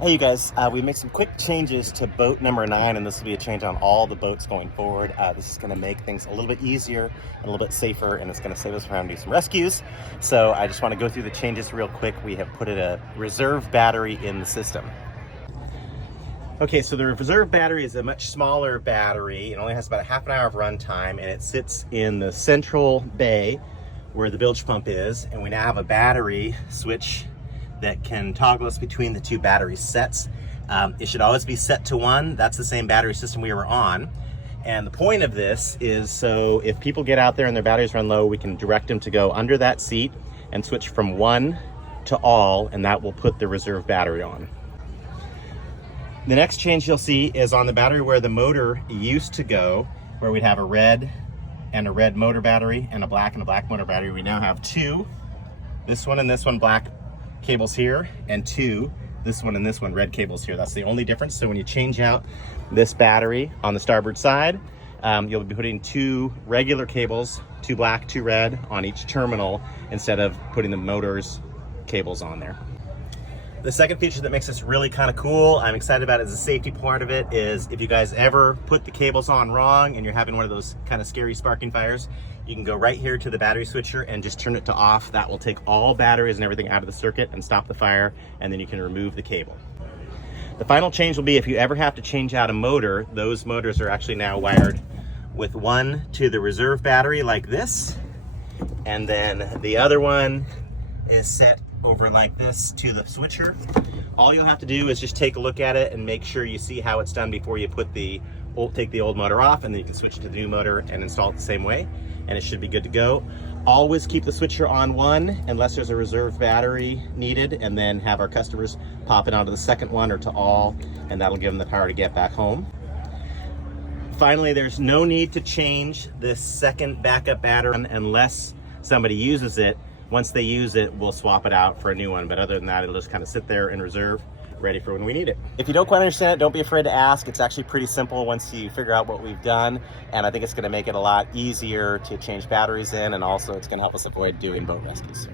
Hey you guys, we made some quick changes to boat number 9, and this will be a change on all the boats going forward. This is going to make things a little bit easier and a little bit safer, and it's going to save us from having to do some rescues. So I just want to go through the changes real quick. We have put a reserve battery in the system. Okay, so the reserve battery is a much smaller battery. It only has about a half an hour of run time, and it sits in the central bay where the bilge pump is, and we now have a battery switch that can toggle us between the two battery sets. It should always be set to 1. That's the same battery system we were on. And the point of this is so if people get out there and their batteries run low, we can direct them to go under that seat and switch from 1 to all, and that will put the reserve battery on. The next change you'll see is on the battery where the motor used to go, where we'd have a red motor battery and a black motor battery. We now have 2, this one and this one black cables here, and 2, this one and this one red cables here. That's the only difference. So when you change out this battery on the starboard side, you'll be putting 2 regular cables, 2 black, 2 red on each terminal, instead of putting the motor's cables on there. The second feature that makes this really kind of cool, I'm excited about it as a safety part of it, is if you guys ever put the cables on wrong and you're having one of those kind of scary sparking fires, you can go right here to the battery switcher and just turn it to off. That will take all batteries and everything out of the circuit and stop the fire, and then you can remove the cable. The final change will be if you ever have to change out a motor, those motors are actually now wired with one to the reserve battery like this, and then the other one is set over like this to the switcher. All you'll have to do is just take a look at it and make sure you see how it's done before you put take the old motor off, and then you can switch to the new motor and install it the same way, and it should be good to go. Always keep the switcher on 1 unless there's a reserve battery needed, and then have our customers pop it onto the second one or to all, and that'll give them the power to get back home. Finally, there's no need to change this second backup battery unless somebody uses it. Once they use it, we'll swap it out for a new one. But other than that, it'll just kind of sit there in reserve, ready for when we need it. If you don't quite understand it, don't be afraid to ask. It's actually pretty simple once you figure out what we've done. And I think it's going to make it a lot easier to change batteries in, and also it's going to help us avoid doing boat rescues.